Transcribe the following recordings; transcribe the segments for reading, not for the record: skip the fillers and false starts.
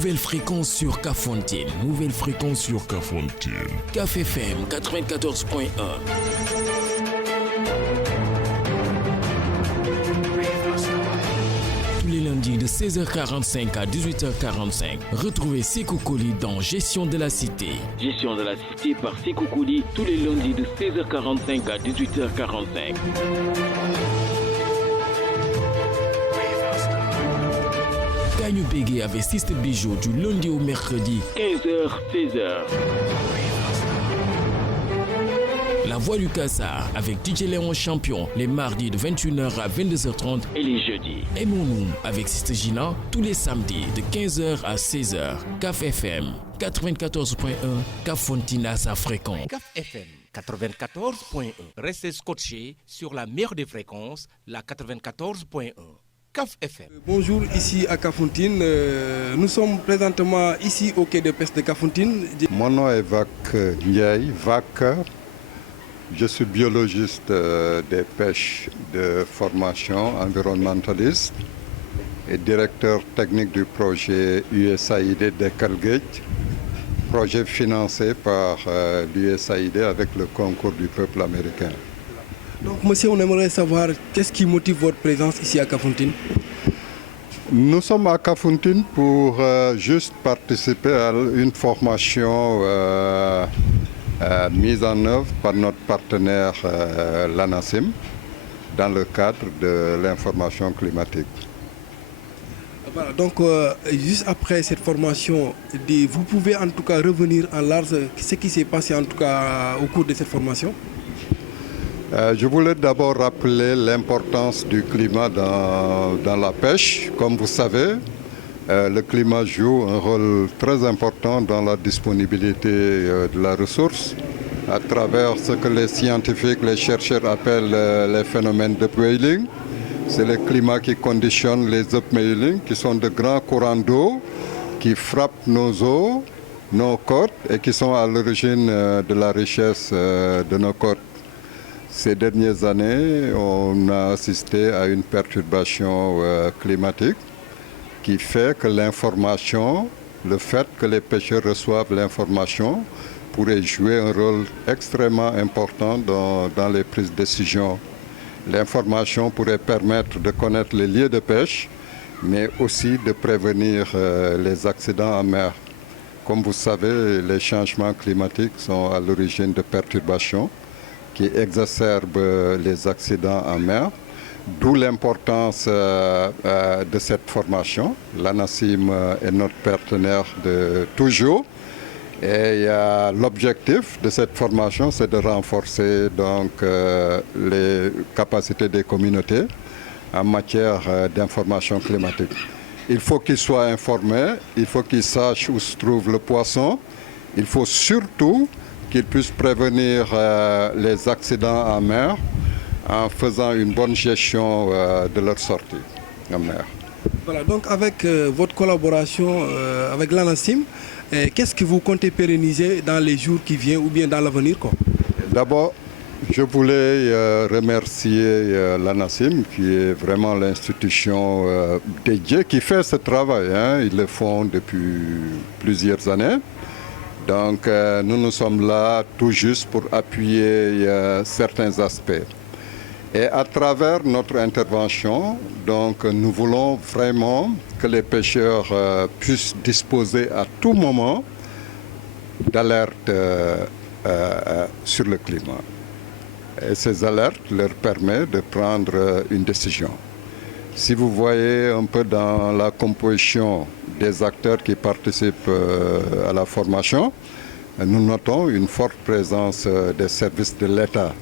Nouvelle fréquence sur Kafountine. Nouvelle fréquence sur Kafountine. CAF FM 94.1. Tous les lundis de 16h45 à 18h45. Retrouvez Sékou Kouli dans Gestion de la Cité. Gestion de la Cité par Sékou Kouli tous les lundis de 16h45 à 18h45. Kagnou Bégué avec Siste Bijou du lundi au mercredi 15h-16h. La Voix du Kassar avec DJ Léon Champion les mardis de 21h à 22h30 et les jeudis. Aimons-nous avec Siste Gina tous les samedis de 15h à 16h. CAF FM 94.1, Kafountine à sa fréquence. CAF FM 94.1. Restez scotchés sur la meilleure des fréquences, la 94.1. CAF FM. Bonjour, ici à Kafountine. Nous sommes présentement ici au quai de pêche de Kafountine. Mon nom est Vac Ndiaye, Vac. Je suis biologiste des pêches de formation environnementaliste et directeur technique du projet USAID Dekalgate, projet financé par l'USAID avec le concours du peuple américain. Donc, monsieur, on aimerait savoir qu'est-ce qui motive votre présence ici à Kafountine? Nous sommes à Kafountine pour juste participer à une formation mise en œuvre par notre partenaire l'ANACIM dans le cadre de l'information climatique. Voilà, donc juste après cette formation, vous pouvez en tout cas revenir en large ce qui s'est passé en tout cas au cours de cette formation? Je voulais d'abord rappeler l'importance du climat dans la pêche. Comme vous savez, le climat joue un rôle très important dans la disponibilité de la ressource à travers ce que les scientifiques, les chercheurs appellent les phénomènes d'upwelling. C'est le climat qui conditionne les upwelling, qui sont de grands courants d'eau qui frappent nos eaux, nos côtes et qui sont à l'origine de la richesse de nos côtes. Ces dernières années, on a assisté à une perturbation climatique qui fait que l'information, le fait que les pêcheurs reçoivent l'information pourrait jouer un rôle extrêmement important dans les prises de décision. L'information pourrait permettre de connaître les lieux de pêche, mais aussi de prévenir les accidents en mer. Comme vous savez, les changements climatiques sont à l'origine de perturbations qui exacerbent les accidents en mer, d'où l'importance de cette formation. L'ANACIM est notre partenaire de toujours et l'objectif de cette formation, c'est de renforcer donc, les capacités des communautés en matière d'information climatique. Il faut qu'ils soient informés, il faut qu'ils sachent où se trouve le poisson, il faut surtout qu'ils puissent prévenir les accidents en mer en faisant une bonne gestion de leur sortie en mer. Voilà, donc avec votre collaboration avec l'ANACIM, qu'est-ce que vous comptez pérenniser dans les jours qui viennent ou bien dans l'avenir? D'abord, je voulais remercier l'ANACIM qui est vraiment l'institution dédiée qui fait ce travail. Ils le font depuis plusieurs années. Donc nous sommes là tout juste pour appuyer certains aspects. Et à travers notre intervention, donc, nous voulons vraiment que les pêcheurs puissent disposer à tout moment d'alertes sur le climat. Et ces alertes leur permettent de prendre une décision. Si vous voyez un peu dans la composition des acteurs qui participent à la formation, nous notons une forte présence des services de l'État,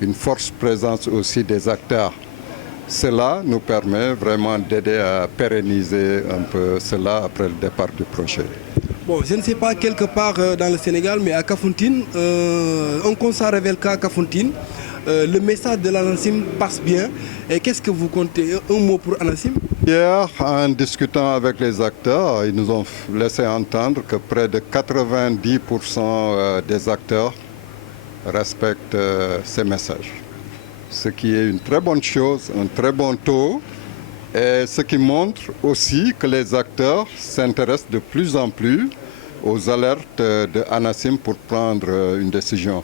une forte présence aussi des acteurs. Cela nous permet vraiment d'aider à pérenniser un peu cela après le départ du projet. Bon, je ne sais pas quelque part dans le Sénégal, mais à Kafountine, un constat révèle qu'à Kafountine, le message de l'ANACIM passe bien. Et qu'est-ce que vous comptez? Un mot pour l'ANACIM? Hier, en discutant avec les acteurs, ils nous ont laissé entendre que près de 90% des acteurs respectent ces messages. Ce qui est une très bonne chose, un très bon taux Et ce qui montre aussi que les acteurs s'intéressent de plus en plus aux alertes de ANACIM pour prendre une décision.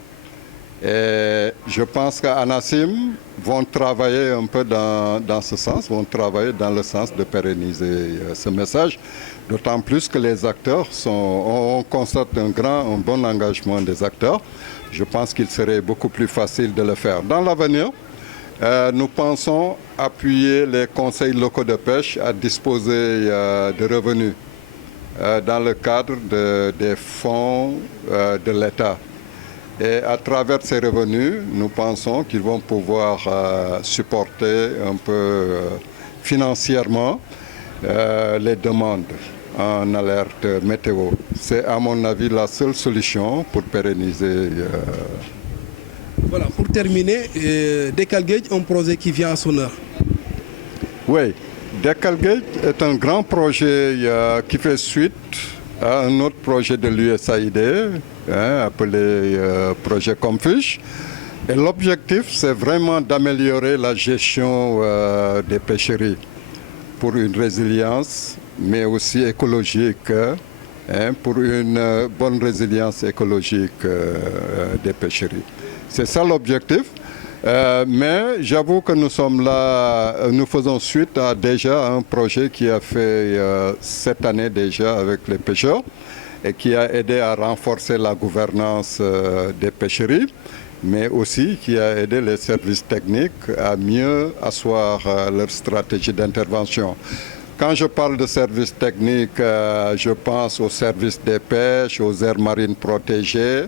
Et je pense qu'ANACIM vont travailler un peu dans ce sens, vont travailler dans le sens de pérenniser ce message, d'autant plus que les acteurs on constate un bon engagement des acteurs. Je pense qu'il serait beaucoup plus facile de le faire. Dans l'avenir, nous pensons appuyer les conseils locaux de pêche à disposer de revenus dans le cadre des fonds de l'État. Et à travers ces revenus, nous pensons qu'ils vont pouvoir supporter un peu financièrement les demandes en alerte météo. C'est à mon avis la seule solution pour pérenniser. Voilà, pour terminer, Dekalgej, un projet qui vient à son heure. Oui, Dekalgej est un grand projet qui fait suite à un autre projet de l'USAID, appelé projet Comfish. Et l'objectif, c'est vraiment d'améliorer la gestion des pêcheries pour une résilience, mais aussi écologique, pour une bonne résilience écologique des pêcheries. C'est ça l'objectif. Mais j'avoue que nous sommes là, nous faisons suite à déjà un projet qui a fait cette année déjà avec les pêcheurs et qui a aidé à renforcer la gouvernance des pêcheries, mais aussi qui a aidé les services techniques à mieux asseoir leur stratégie d'intervention. Quand je parle de services techniques, je pense aux services des pêches, aux aires marines protégées,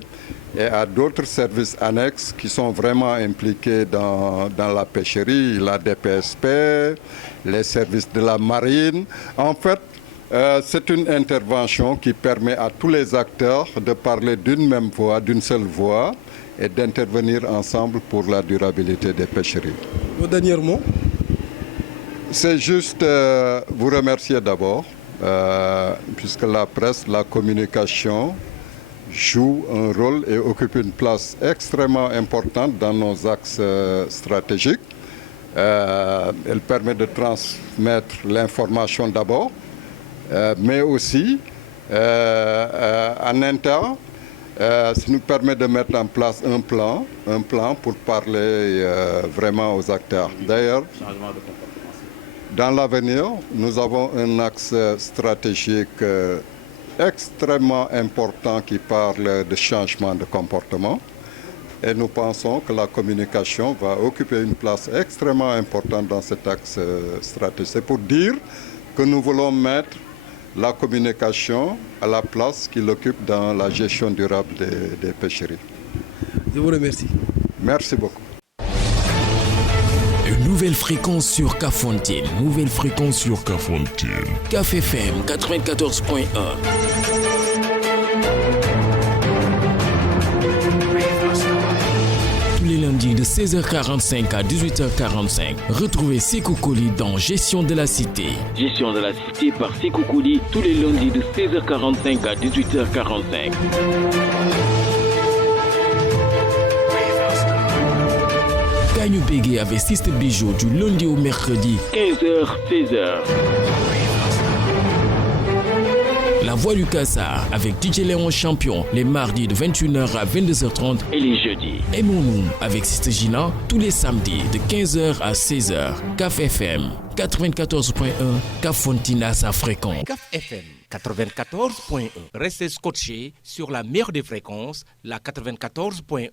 et à d'autres services annexes qui sont vraiment impliqués dans la pêcherie, la DPSP, les services de la marine. En fait, c'est une intervention qui permet à tous les acteurs de parler d'une même voix, d'une seule voix, et d'intervenir ensemble pour la durabilité des pêcheries. Vos derniers mots? C'est juste vous remercier d'abord, puisque la presse, la communication, joue un rôle et occupe une place extrêmement importante dans nos axes stratégiques. Elle permet de transmettre l'information d'abord, mais aussi en interne, ça nous permet de mettre en place un plan pour parler vraiment aux acteurs. D'ailleurs, dans l'avenir, nous avons un axe stratégique extrêmement important qui parle de changement de comportement. Et nous pensons que la communication va occuper une place extrêmement importante dans cet axe stratégique. C'est pour dire que nous voulons mettre la communication à la place qu'il occupe dans la gestion durable des pêcheries. Je vous remercie. Merci beaucoup. Une nouvelle fréquence sur Kafountine. Nouvelle fréquence sur Kafountine. CAF FM 94.1. Tous les lundis de 16h45 à 18h45. Retrouvez Sékou Koli dans Gestion de la Cité. Gestion de la Cité par Sékou Koli tous les lundis de 16h45 à 18h45. Kagnou Bégué avec Siste Bijou du lundi au mercredi, 15h-16h. La Voix du Kassa avec DJ Léon Champion les mardis de 21h à 22h30 et les jeudis. Aimons-nous avec Siste Gina tous les samedis de 15h à 16h. CAF FM 94.1, Kafountine à sa fréquence. CAF FM 94.1. Restez scotchés sur la meilleure des fréquences, la 94.1.